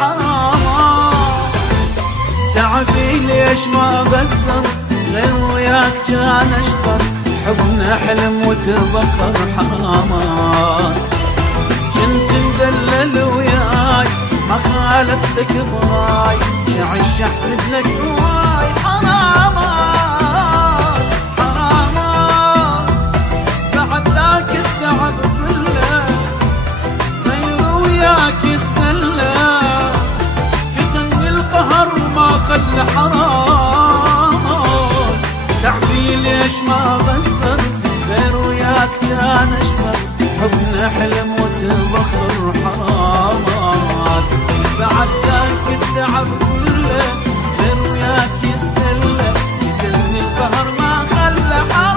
حرامات. تعبي ليش ما قصر غير وياك كان اشطر، حبنا حلم وتبخر حرامات. كنت مدلل وياي ما خالفتك براي، شعش احسب لك هواي حرامات. حرامات بعد ذاك التعب كله غير وياك يتسلى، يغني القهر ما خلى حرام. تعبي ليش ما غسر غير وياك كان اشطر، حبنا حلم وتبخر حرامات. بعد ذاك التعب كله غير وياك يتسلى، يغني القهر ما خلى حرام.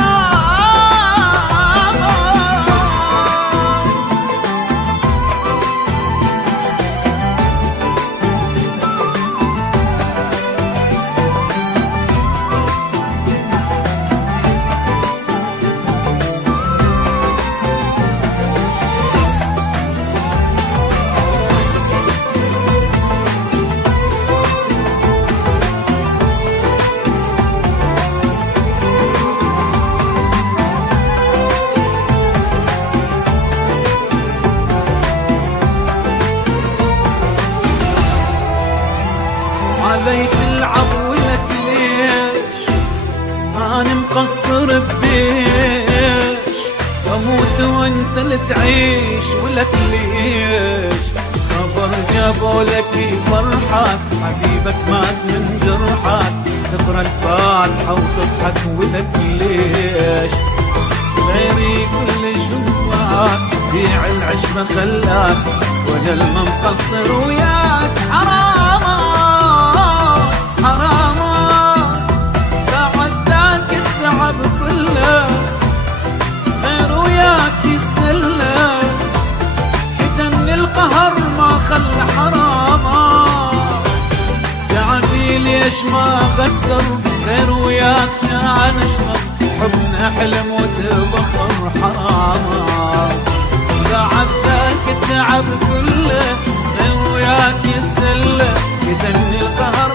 علي تلعب ولك ليش أنا مقصر ببيش، أموت وانت اللي تعيش ولك ليش. خبر جابوا لك فرحك حبيبك مات من جرحك، تقرا الفاتحة وتضحك ولك ليش. غيري كل شوفك بيع العشرة خلاك، وجل ما مقصر وياك حرامات. حرامات بعد ذاك التعب كله غير وياك يتسلى، يتني القهر ما خلى حرامات. تعبي ليش ما قصر غير وياك كان اشطر، حبنا حلم وتبخر حرامات. بعد ذاك التعب كله غير وياك يتسلى، يتني القهر